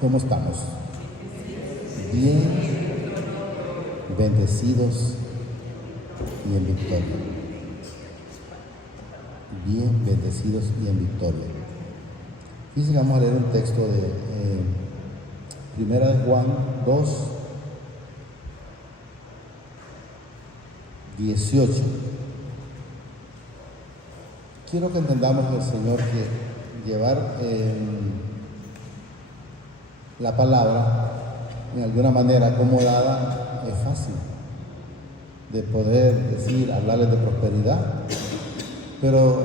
¿Cómo estamos? Bien, bendecidos y en victoria. Bien, bendecidos y en victoria. Fíjense que vamos a leer un texto de Primera de Juan 2, 18. Quiero que entendamos del Señor que llevar la palabra en alguna manera acomodada es fácil de poder decir, hablarles de prosperidad, pero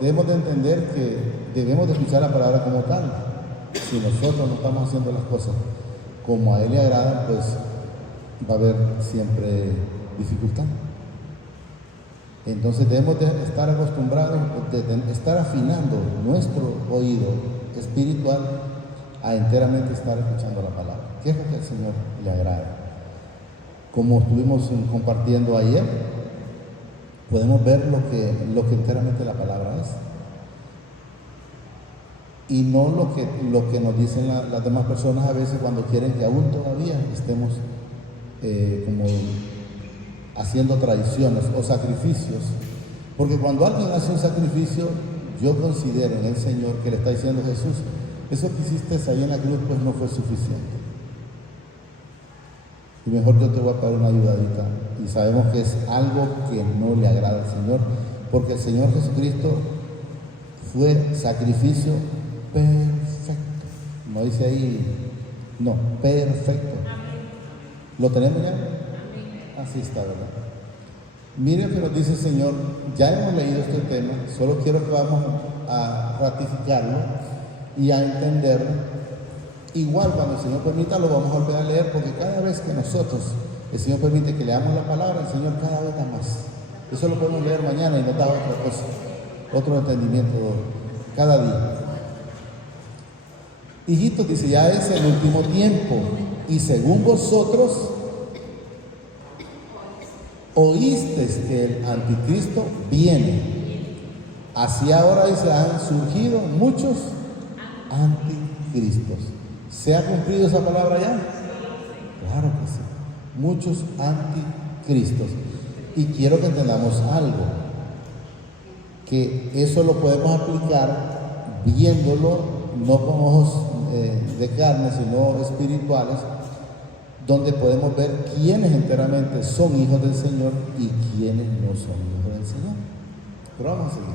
debemos de entender que debemos de escuchar la palabra como tal. Si nosotros no estamos haciendo las cosas como a Él le agradan, pues va a haber siempre dificultad. Entonces debemos de estar acostumbrados, de estar afinando nuestro oído espiritual a enteramente estar escuchando la palabra. ¿Qué es lo que al Señor le agrada? Como estuvimos compartiendo ayer, podemos ver lo que enteramente la palabra es. Y no lo que nos dicen las demás personas a veces cuando quieren que aún todavía estemos como haciendo tradiciones o sacrificios. Porque cuando alguien hace un sacrificio, yo considero en el Señor que le está diciendo Jesús, eso que hiciste ahí en la cruz pues no fue suficiente. Y mejor yo te voy a pagar una ayudadita. Y sabemos que es algo que no le agrada al Señor, porque el Señor Jesucristo fue sacrificio perfecto. No dice ahí, no, perfecto. ¿Lo tenemos ya? Así está, ¿verdad? Miren que nos dice el Señor, ya hemos leído este tema, solo quiero que vamos a ratificarlo y a entenderlo. Igual cuando el Señor permita lo vamos a volver a leer, porque cada vez que nosotros, el Señor permite que leamos la palabra, el Señor cada vez da más. Eso lo podemos leer mañana y nos da otra cosa, otro entendimiento cada día. Hijitos, dice, ya es el último tiempo, y según vosotros oísteis que el anticristo viene. Así ahora dice, han surgido muchos anticristos. ¿Se ha cumplido esa palabra ya? Claro que sí. Muchos anticristos. Y quiero que entendamos algo, que eso lo podemos aplicar viéndolo no con ojos de carne, sino espirituales, donde podemos ver quiénes enteramente son hijos del Señor y quiénes no son hijos del Señor. Pero vamos a seguir.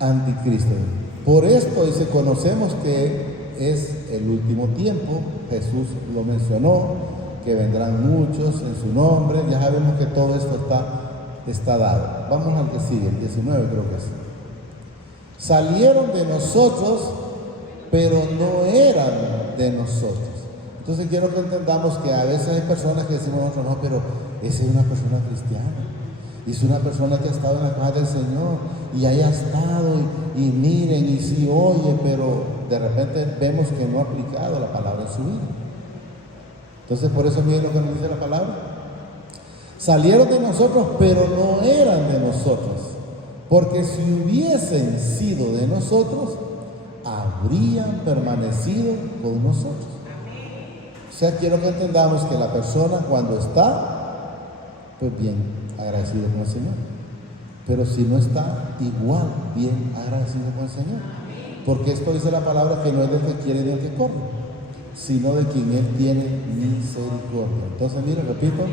Anticristo. Por esto dice, conocemos que es el último tiempo. Jesús lo mencionó, que vendrán muchos en su nombre. Ya sabemos que todo esto está dado. Vamos al que sigue, el 19 creo que es. Salieron de nosotros, pero no eran de nosotros. Entonces quiero que entendamos que a veces hay personas que decimos nosotros, no, pero esa es una persona cristiana. Es una persona que ha estado en la casa del Señor y haya estado y miren y sí oye, pero de repente vemos que no ha aplicado la palabra en su vida. Entonces por eso miren lo que nos dice la palabra. Salieron de nosotros, pero no eran de nosotros. Porque si hubiesen sido de nosotros, habrían permanecido con nosotros. O sea, quiero que entendamos que la persona cuando está, pues bien agradecido con el Señor. Pero si no está, igual bien agradecido con el Señor. Porque esto dice la palabra que no es del que quiere ni del que corre, sino de quien Él tiene misericordia. Entonces, mire, repito,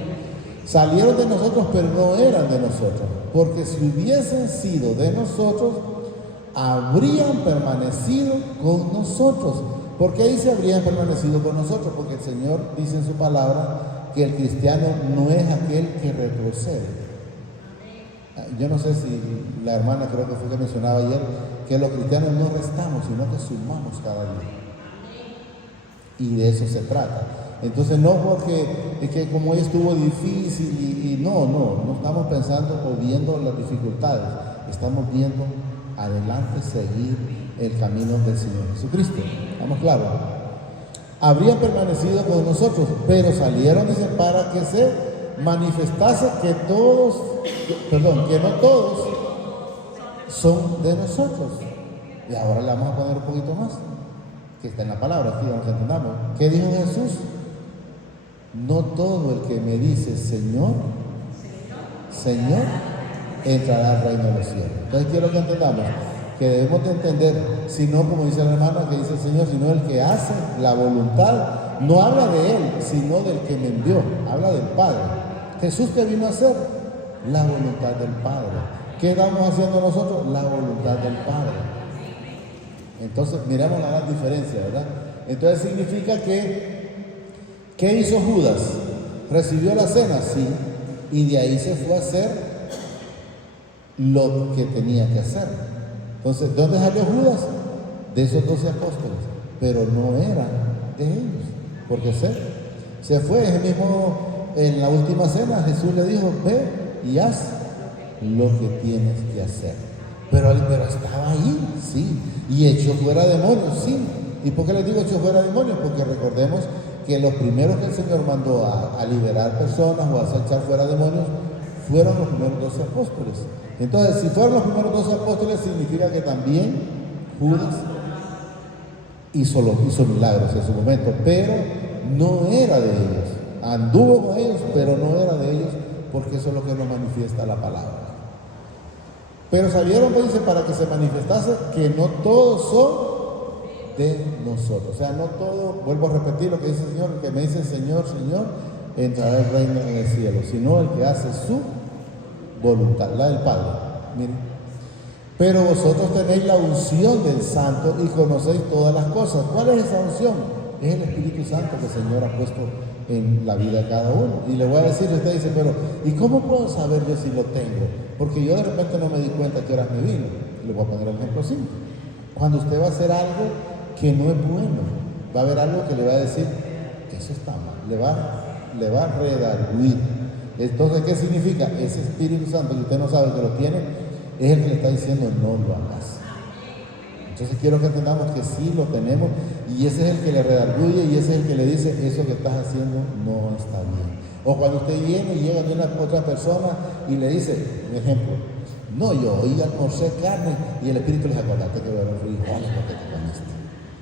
salieron de nosotros, pero no eran de nosotros. Porque si hubiesen sido de nosotros, habrían permanecido con nosotros. ¿Por qué dice habrían permanecido con nosotros? Porque el Señor dice en su palabra que el cristiano no es aquel que retrocede. Yo no sé si la hermana creo que fue que mencionaba ayer que los cristianos no restamos, sino que sumamos cada día. Y de eso se trata. Entonces no porque es que como hoy estuvo difícil y no estamos pensando o viendo las dificultades, estamos viendo adelante seguir el camino del Señor Jesucristo. ¿Estamos claros? Habrían permanecido con nosotros, pero salieron, dice, para que se manifestase que no todos son de nosotros. Y ahora le vamos a poner un poquito más. que está en la palabra, aquí vamos a entendamos. ¿Qué dijo Jesús? No todo el que me dice Señor, Señor, entrará al reino de los cielos. Entonces quiero que entendamos que debemos de entender, si no, como dice la hermana que dice el Señor, sino el que hace la voluntad, no habla de él, sino del que me envió, habla del Padre. Jesús que vino a hacer la voluntad del Padre. ¿Qué estamos haciendo nosotros? La voluntad del Padre. Entonces, miremos la gran diferencia, ¿verdad? Entonces significa que, ¿qué hizo Judas? ¿Recibió la cena? Sí. Y de ahí se fue a hacer lo que tenía que hacer. Entonces, ¿dónde salió Judas? De esos 12 apóstoles. Pero no era de ellos. Porque se fue. Ese mismo, en la última cena, Jesús le dijo, ve y haz lo que tienes que hacer. Pero estaba ahí, sí. Y echó fuera demonios, sí. ¿Y por qué les digo echó fuera demonios? Porque recordemos que los primeros que el Señor mandó a liberar personas o a echar fuera demonios fueron los primeros 12 apóstoles. Entonces, si fueron los primeros 12 apóstoles, significa que también Judas hizo milagros en su momento, pero no era de ellos. Anduvo con ellos, pero no era de ellos, porque eso es lo que nos manifiesta la palabra. Pero salieron, dice, para que se manifestase que no todos son de nosotros. O sea, no todo, vuelvo a repetir lo que dice el Señor, el que me dice Señor, Señor, entrará el reino en el cielo, sino el que hace su voluntad, la del Padre. Miren. Pero vosotros tenéis la unción del Santo y conocéis todas las cosas. ¿Cuál es esa unción? Es el Espíritu Santo que el Señor ha puesto en la vida de cada uno. Y le voy a decir, usted dice, pero ¿y cómo puedo saber yo si lo tengo? Porque yo de repente no me di cuenta que horas me vino. Le voy a poner el ejemplo simple. Cuando usted va a hacer algo que no es bueno, va a haber algo que le va a decir, eso está mal, le va a redarguir. Entonces, ¿qué significa? Ese Espíritu Santo que usted no sabe que lo tiene, es el que le está diciendo, no lo hagas. Entonces quiero que entendamos que sí lo tenemos, y ese es el que le redarguye, y ese es el que le dice, eso que estás haciendo no está bien. O cuando usted viene y llega de una otra persona y le dice, por ejemplo, no, yo hoy almorcé carne, y el Espíritu les acordaste que eran frijoles porque te comiste.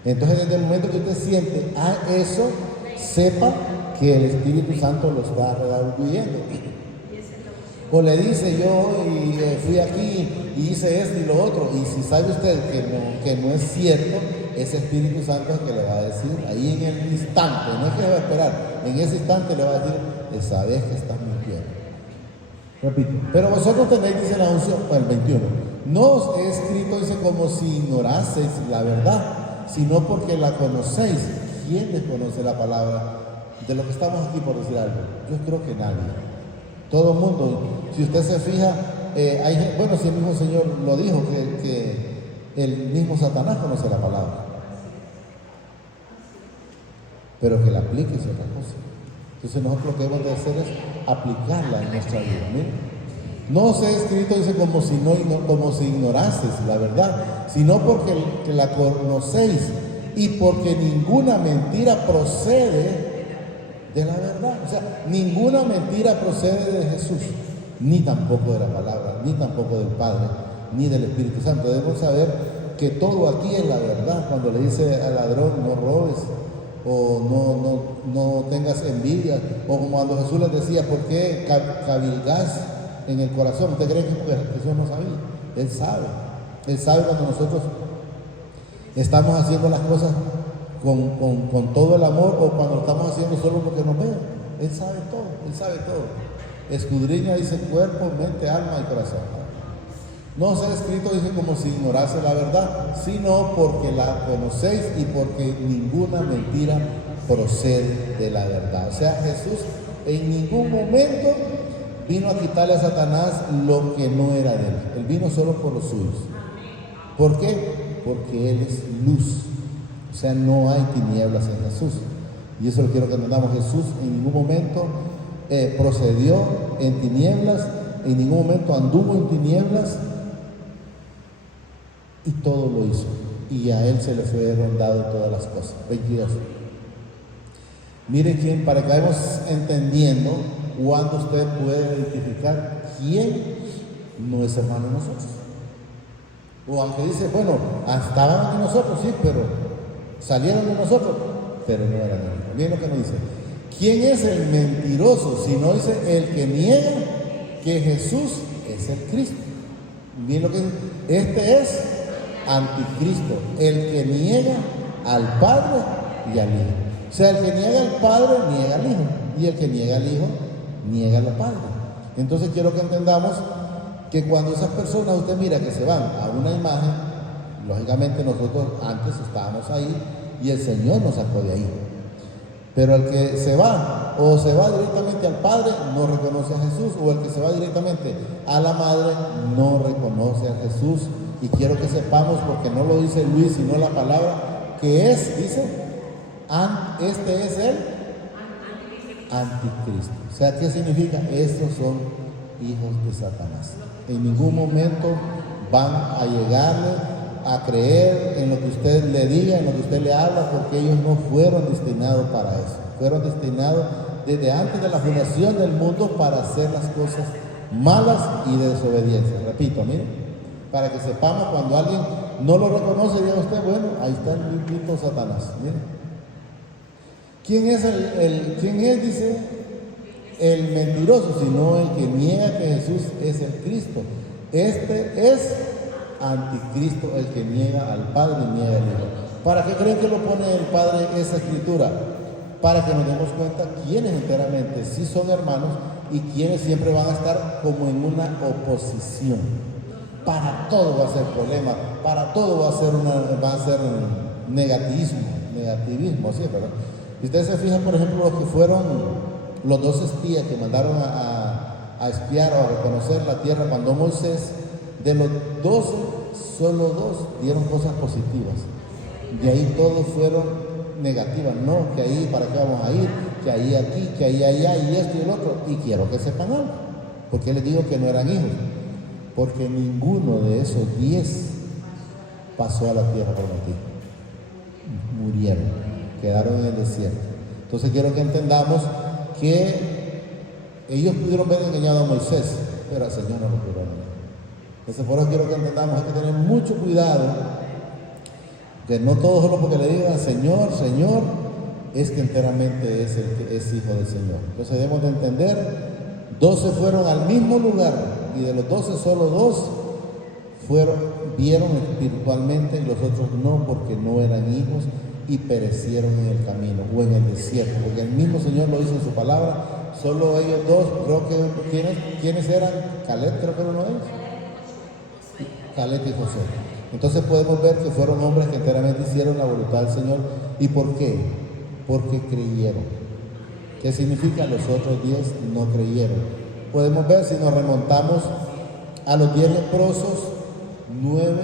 Entonces, desde el momento que usted siente eso, sepa que el Espíritu Santo lo está redarguyendo. O le dice, yo hoy fui aquí y hice esto y lo otro, y si sabe usted que no es cierto, ese Espíritu Santo es el que le va a decir ahí en el instante, no es que le va a esperar, en ese instante le va a decir, sabes que estás mintiendo. Repito, pero vosotros tenéis, dice la unción, el 21, no os he escrito, dice, como si ignoraseis la verdad, sino porque la conocéis. ¿Quién desconoce la palabra? De lo que estamos aquí por decir algo, yo creo que nadie. Todo el mundo, si usted se fija, si el mismo Señor lo dijo, que el mismo Satanás conoce la palabra, pero que la aplique es otra cosa. Entonces nosotros lo que debemos de hacer es aplicarla en nuestra vida. Miren, no os he escrito, dice, como si ignorases la verdad, sino porque que la conocéis, y porque ninguna mentira procede de la verdad. O sea, ninguna mentira procede de Jesús, ni tampoco de la palabra, ni tampoco del Padre, ni del Espíritu Santo. Debemos saber que todo aquí es la verdad. Cuando le dice al ladrón, no robes, o no tengas envidia, o como cuando Jesús les decía, ¿por qué cavilgás en el corazón? ¿Usted cree que Jesús no sabía? Él sabe cuando nosotros estamos haciendo las cosas con todo el amor, o cuando lo estamos haciendo solo porque nos vean. Él sabe todo. Escudriña, dice, cuerpo, mente, alma y corazón. No os he escrito, dice, como si ignorase la verdad, sino porque la conocéis y porque ninguna mentira procede de la verdad. O sea, Jesús en ningún momento vino a quitarle a Satanás lo que no era de él. Él vino solo por los suyos. ¿Por qué? Porque Él es luz. O sea, no hay tinieblas en Jesús. Y eso lo quiero que entendamos. Jesús en ningún momento procedió en tinieblas, en ningún momento anduvo en tinieblas, y todo lo hizo. Y a Él se le fue rondado todas las cosas. 22. Mire quién, para que vayamos entendiendo cuándo usted puede identificar quién no es hermano de nosotros. O aunque dice, bueno, estaban entre nosotros, sí, pero Salieron de nosotros, pero no eran hijos. Miren lo que nos dice. ¿Quién es el mentiroso? Si no dice el que niega que Jesús es el Cristo. Miren lo que dice. Este es anticristo, el que niega al Padre y al Hijo. O sea, el que niega al Padre niega al Hijo, y el que niega al Hijo niega al Padre. Entonces quiero que entendamos que cuando esas personas, usted mira que se van a una imagen, lógicamente nosotros antes estábamos ahí y el Señor nos sacó de ahí. Pero el que se va o se va directamente al Padre no reconoce a Jesús, o el que se va directamente a la Madre no reconoce a Jesús. Y quiero que sepamos, porque no lo dice Luis, sino la palabra, que es, dice, este es el anticristo. O sea, ¿qué significa? Estos son hijos de Satanás. En ningún momento van a llegarle a creer en lo que usted le diga, en lo que usted le habla, porque ellos no fueron destinados para eso. Fueron destinados desde antes de la fundación del mundo para hacer las cosas malas y de desobediencia. Repito, miren, para que sepamos, cuando alguien no lo reconoce, diga usted, bueno, ahí está el mismo Satanás. Miren. ¿Quién es, dice, el mentiroso? Sino el que niega que Jesús es el Cristo. Este es anticristo, el que niega al Padre y niega al Hijo. ¿Para qué creen que lo pone el Padre esa escritura? Para que nos demos cuenta quiénes enteramente sí son hermanos y quiénes siempre van a estar como en una oposición. Para todo va a ser problema, para todo va a ser negativismo, ¿sí? ¿Verdad? Y ustedes se fijan, por ejemplo, los que fueron los 2 espías que mandaron a espiar o a reconocer la tierra, cuando Moisés, de los 12, solo 2 dieron cosas positivas. De ahí todos fueron negativas. No, que ahí para qué vamos a ir, que ahí aquí, que ahí allá, y esto y el otro. Y quiero que sepan algo. ¿Por qué les digo que no eran hijos? Porque ninguno de esos 10 pasó a la tierra prometida. Murieron, quedaron en el desierto. Entonces quiero que entendamos que ellos pudieron haber engañado a Moisés, pero al Señor no lo pudieron engañar. Entonces por eso quiero que entendamos, hay que tener mucho cuidado, que no todo solo porque le digan Señor, Señor, es que enteramente es hijo del Señor. Entonces debemos de entender, 12 fueron al mismo lugar, y de los 12 solo 2 vieron espiritualmente, y los otros no, porque no eran hijos y perecieron en el camino o en el desierto, porque el mismo Señor lo dice en su palabra. Solo ellos 2, creo que ¿quiénes eran? Caleb, creo que era uno de ellos. Caleb y José. Entonces podemos ver que fueron hombres que enteramente hicieron la voluntad del Señor. ¿Y por qué? Porque creyeron. ¿Qué significa? Los otros 10 no creyeron. Podemos ver, si nos remontamos a los 10 leprosos, 9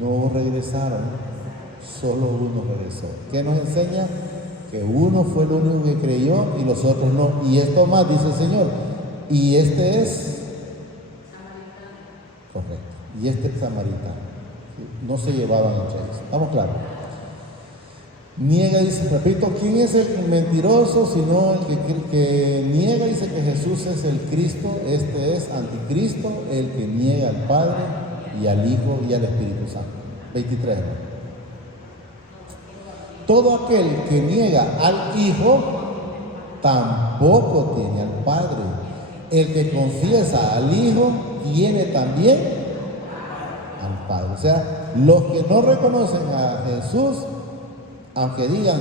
no regresaron, solo uno regresó. ¿Qué nos enseña? Que uno fue el único que creyó y los otros no. Y esto más, dice el Señor, y este es correcto, y este es samaritano. No se llevaban entre ellos. ¿Estamos claros? Niega, dice, repito, ¿quién es el mentiroso? Sino el que niega, dice que Jesús es el Cristo. Este es anticristo, el que niega al Padre y al Hijo y al Espíritu Santo. 23. Todo aquel que niega al Hijo tampoco tiene al Padre. El que confiesa al Hijo tiene también al Padre. O sea, los que no reconocen a Jesús, aunque digan,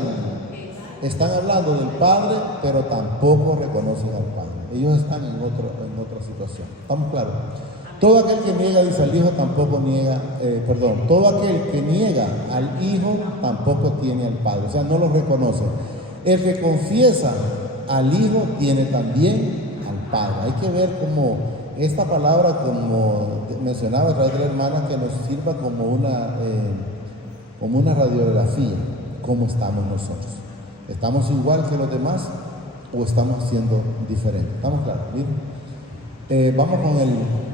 están hablando del Padre, pero tampoco reconocen al Padre. Ellos están en otra situación. ¿Estamos claros? Todo aquel que niega, dice, al Hijo tampoco niega, todo aquel que niega al Hijo tampoco tiene al Padre. O sea, no lo reconoce. El que confiesa al Hijo tiene también al Padre. Hay que ver cómo esta palabra, como mencionaba a través de la hermana, que nos sirva como una radiografía. ¿Cómo estamos nosotros? ¿Estamos igual que los demás o estamos siendo diferentes? ¿Estamos claros? Vamos con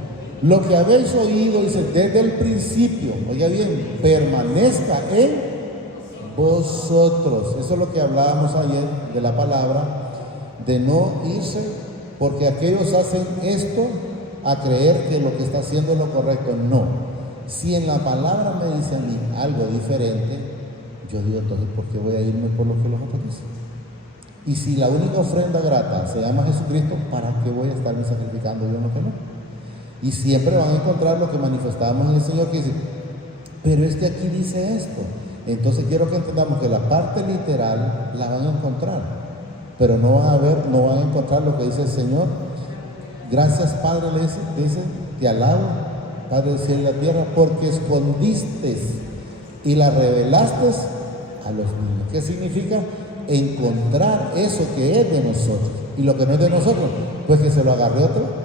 lo que habéis oído, dice, desde el principio, oiga bien, permanezca en vosotros. Eso es lo que hablábamos ayer de la palabra, de no irse, porque aquellos hacen esto a creer que lo que está haciendo es lo correcto. No. Si en la palabra me dice a mí algo diferente, Yo digo, entonces, ¿por qué voy a irme por lo que los otros dicen? Y si la única ofrenda grata se llama Jesucristo, ¿para qué voy a estarme sacrificando yo en lo que no? Y siempre van a encontrar lo que manifestábamos en el Señor, que dice, pero es que aquí dice esto. Entonces quiero que entendamos que la parte literal la van a encontrar, pero no van a encontrar lo que dice el Señor. Gracias, Padre, le dice, te alabo, Padre del cielo y la tierra, porque escondiste y la revelaste a los niños. ¿Qué significa? Encontrar eso que es de nosotros, y lo que no es de nosotros, pues que se lo agarre otro.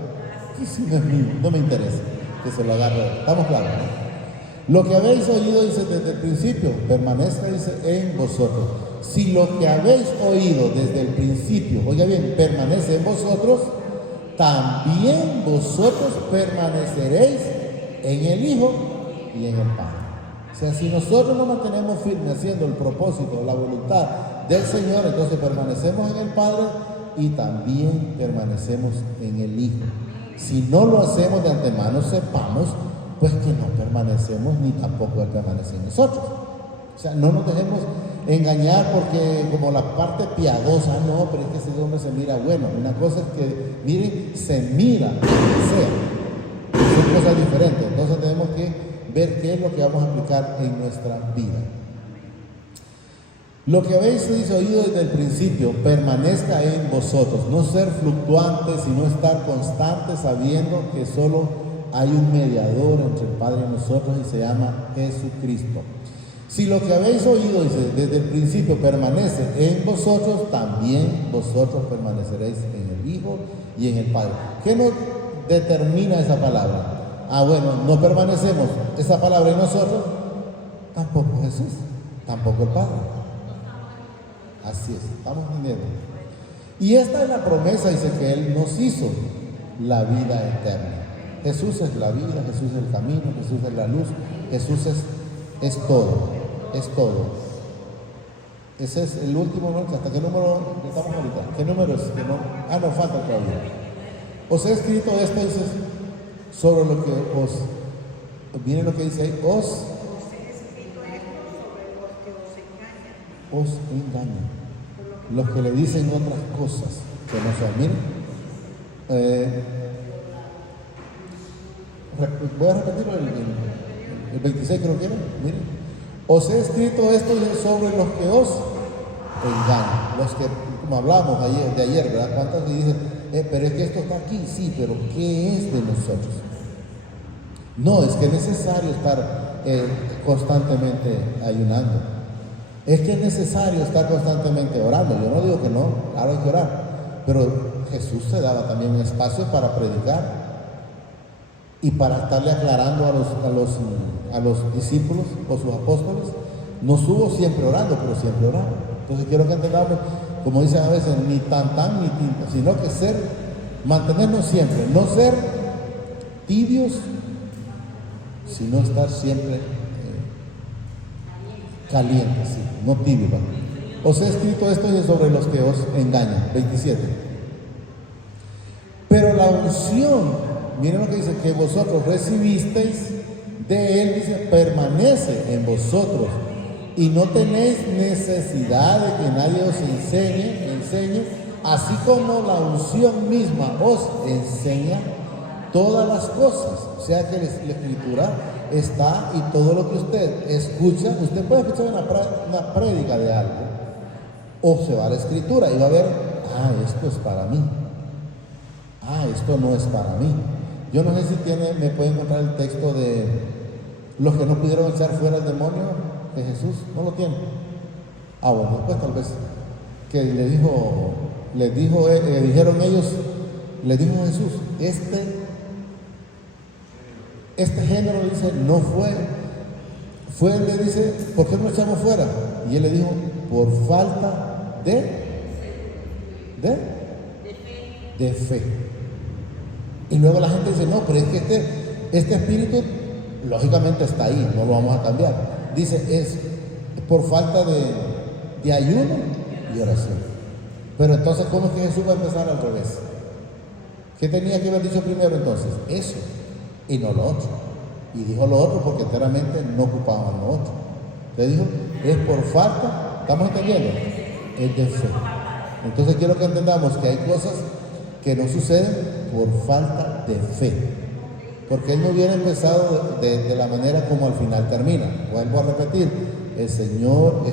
Y si no es mío, no me interesa que se lo agarre otro. ¿Estamos claros, no? Lo que habéis oído, dice desde el principio, permanezca, dice, en vosotros. Si lo que habéis oído desde el principio, oiga bien, permanece en vosotros, también vosotros permaneceréis en el Hijo y en el Padre. O sea, si nosotros nos mantenemos firmes haciendo el propósito, la voluntad del Señor, entonces permanecemos en el Padre y también permanecemos en el Hijo. Si no lo hacemos de antemano, sepamos pues que no permanecemos ni tampoco Él permanece en nosotros. O sea, no nos dejemos engañar porque como la parte piadosa, no, pero es que ese hombre se mira bueno. Una cosa es que, miren, se mira, sea. Son cosas diferentes. Entonces tenemos que ver qué es lo que vamos a aplicar en nuestra vida. Lo que habéis oído desde el principio, permanezca en vosotros. No ser fluctuantes, sino estar constantes sabiendo que solo hay un mediador entre el Padre y nosotros y se llama Jesucristo. Si lo que habéis oído, dice, desde el principio permanece en vosotros, también vosotros permaneceréis en el Hijo y en el Padre. ¿Qué nos determina esa palabra? Bueno, no permanecemos esa palabra en nosotros, tampoco Jesús, tampoco el Padre. Así es, estamos entendiendo. Y esta es la promesa, dice, que Él nos hizo, la vida eterna. Jesús es la vida, Jesús es el camino, Jesús es la luz, Jesús es todo, es todo. Ese es el último, ¿no? ¿Hasta qué número estamos ahorita? ¿Qué número es? No falta todavía. Os he escrito esto, dice, sobre lo que miren lo que dice ahí, os he escrito esto sobre los que os engañan, los que le dicen otras cosas que no son. Miren, voy a repetirlo, el 26 creo que era. Miren, os he escrito esto sobre los que os engañan, los que, como hablamos de ayer, ¿verdad? ¿Cuántas dicen, pero es que esto está aquí? Sí, pero ¿qué es de nosotros? No, es que es necesario estar constantemente ayunando. Es que es necesario estar constantemente orando. Yo no digo que no, claro hay que orar, pero Jesús se daba también un espacio para predicar y para estarle aclarando a los discípulos o sus apóstoles. No estuvo siempre orando, pero siempre oraba. Entonces quiero que entendamos, como dicen a veces, ni tan ni tinta, sino que mantenernos siempre, no ser tibios, sino estar siempre calientes, sí, no tibios. Os he escrito esto sobre los que os engañan. 27. Pero la unción, miren lo que dice, que vosotros recibisteis de Él, dice, permanece en vosotros y no tenéis necesidad de que nadie os enseñe, así como la unción misma os enseña todas las cosas. O sea que la Escritura está, y todo lo que usted escucha, usted puede escuchar una prédica de algo, o se va a la Escritura y va a ver, esto es para mí, esto no es para mí. Yo no sé si me puede encontrar el texto de los que no pudieron echar fuera el demonio de Jesús. ¿No lo tiene? Bueno, después tal vez que dijeron ellos, le dijo Jesús, este género, dice, no fue, le dice, ¿por qué no lo echamos fuera? Y él le dijo, por falta de fe. Y luego la gente dice, no, pero es que este espíritu lógicamente está ahí, no lo vamos a cambiar. Dice, es por falta de ayuno y oración. Pero entonces, ¿cómo es que Jesús va a empezar al revés? ¿Qué tenía que haber dicho primero entonces? Eso, y no lo otro. Y dijo lo otro porque enteramente no ocupaban lo otro. Le dijo, es por falta, ¿estamos entendiendo? Es de fe. Entonces quiero que entendamos que hay cosas que no suceden por falta de fe. Porque Él no hubiera empezado de la manera como al final termina. Vuelvo a repetir, el Señor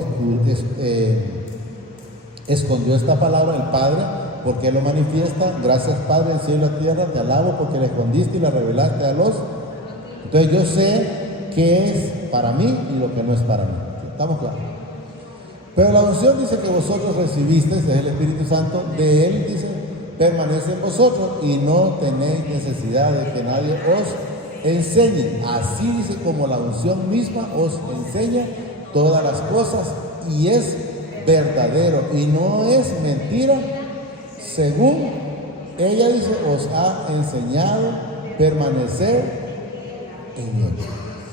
escondió esta palabra, el Padre, porque Él lo manifiesta. Gracias, Padre, del cielo y la tierra, te alabo porque la escondiste y la revelaste a los. Entonces yo sé qué es para mí y lo que no es para mí. ¿Estamos claros? Pero la unción dice que vosotros recibisteis, es el Espíritu Santo, de Él, dice, permanece en vosotros y no tenéis necesidad de que nadie os enseñe. Así dice, como la unción misma os enseña todas las cosas y es verdadero y no es mentira, según ella dice, os ha enseñado permanecer en Él.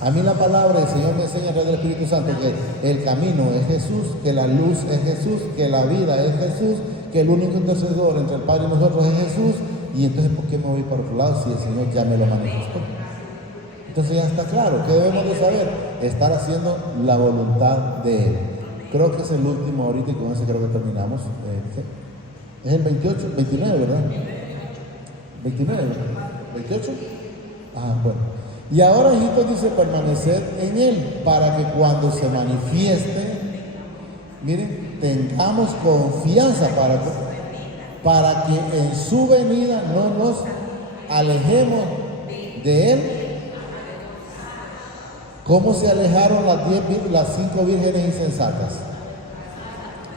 A mí la palabra del Señor me enseña a través del Espíritu Santo que el camino es Jesús, que la luz es Jesús, que la vida es Jesús, que el único intercedor entre el Padre y nosotros es Jesús. Y entonces, ¿por qué me voy para otro lado si el Señor ya me lo manifestó? Entonces ya está claro. ¿Qué debemos de saber? Estar haciendo la voluntad de Él. Creo que es el último ahorita y con ese creo que terminamos. Es el 28, 29, ¿verdad? 29, ¿verdad? 28. Ah, bueno. Y ahora, hijitos, dice, permanecer en Él, para que cuando se manifieste, miren, tengamos confianza para que en su venida no nos alejemos de Él. ¿Cómo se alejaron las 5 vírgenes insensatas?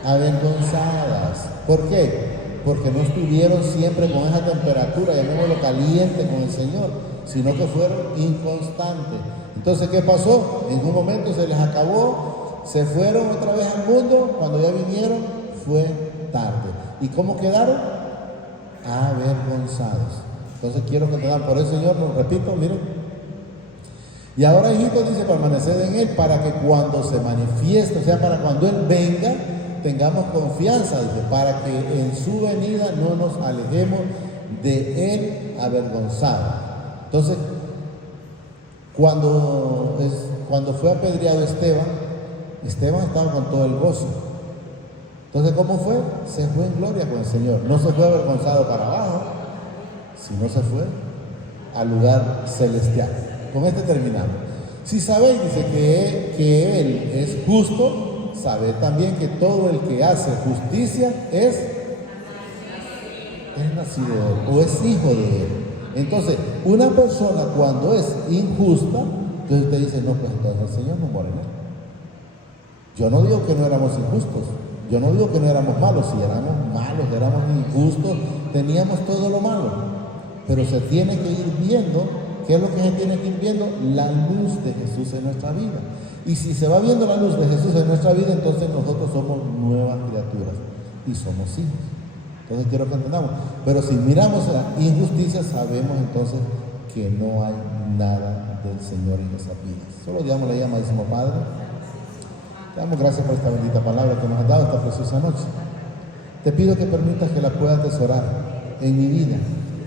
Avergonzadas. ¿Por qué? Porque no estuvieron siempre con esa temperatura, llamémoslo caliente, con el Señor, sino que fueron inconstantes. Entonces, ¿qué pasó? En un momento se les acabó, se fueron otra vez al mundo, cuando ya vinieron fue tarde. ¿Y cómo quedaron? Avergonzados. Entonces quiero que tengan, por eso, Señor, lo repito, miren. Y ahora, hijitos, dice, permaneced en Él, para que cuando se manifieste, o sea, para cuando Él venga, tengamos confianza, dice, para que en su venida no nos alejemos de Él avergonzados. Entonces, cuando fue apedreado Esteban estaba con todo el gozo. Entonces, ¿cómo fue? Se fue en gloria con el Señor. No se fue avergonzado para abajo, sino se fue al lugar celestial. Con este terminamos. Si sabéis, dice, que Él es justo, sabed también que todo el que hace justicia es nacido de Él, o es hijo de Él. Entonces, una persona cuando es injusta, entonces usted dice, no, pues entonces el Señor no muere en Él. Yo no digo que no éramos injustos, yo no digo que no éramos malos, si éramos malos, éramos injustos, teníamos todo lo malo, pero se tiene que ir viendo. ¿Qué es lo que se tiene que ir viendo? La luz de Jesús en nuestra vida. Y si se va viendo la luz de Jesús en nuestra vida, entonces nosotros somos nuevas criaturas y somos hijos. Entonces quiero que entendamos. Pero si miramos la injusticia, sabemos entonces que no hay nada del Señor en nuestras vidas. Solo digamos, le amadísimo Padre, te damos gracias por esta bendita palabra que nos has dado esta preciosa noche. Te pido que permitas que la pueda atesorar en mi vida,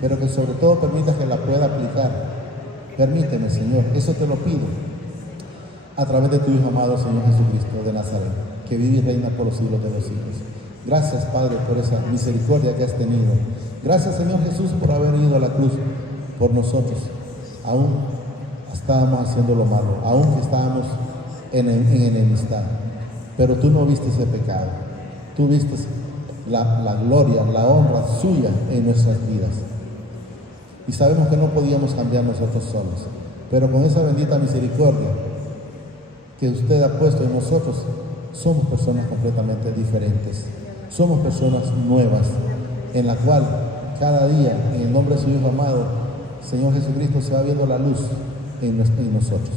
pero que sobre todo permitas que la pueda aplicar. Permíteme, Señor, eso te lo pido, a través de tu Hijo amado, Señor Jesucristo de Nazaret, que vive y reina por los siglos de los siglos. Gracias, Padre, por esa misericordia que has tenido. Gracias, Señor Jesús, por haber ido a la cruz por nosotros. Aún estábamos haciendo lo malo, aún que estábamos en enemistad. Pero tú no viste ese pecado. Tú viste la gloria, la honra suya en nuestras vidas. Y sabemos que no podíamos cambiar nosotros solos. Pero con esa bendita misericordia que usted ha puesto en nosotros, somos personas completamente diferentes. Somos personas nuevas, en la cual cada día, en el nombre de su Hijo amado, Señor Jesucristo, se va viendo la luz en nosotros.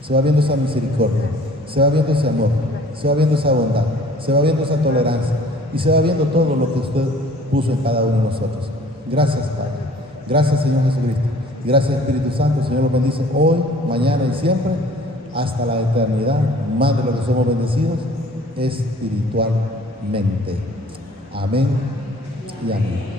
Se va viendo esa misericordia, se va viendo ese amor, se va viendo esa bondad, se va viendo esa tolerancia y se va viendo todo lo que usted puso en cada uno de nosotros. Gracias, Padre. Gracias, Señor Jesucristo. Gracias, Espíritu Santo. El Señor los bendice hoy, mañana y siempre, hasta la eternidad, más de lo que somos bendecidos espiritualmente. Amén y amén.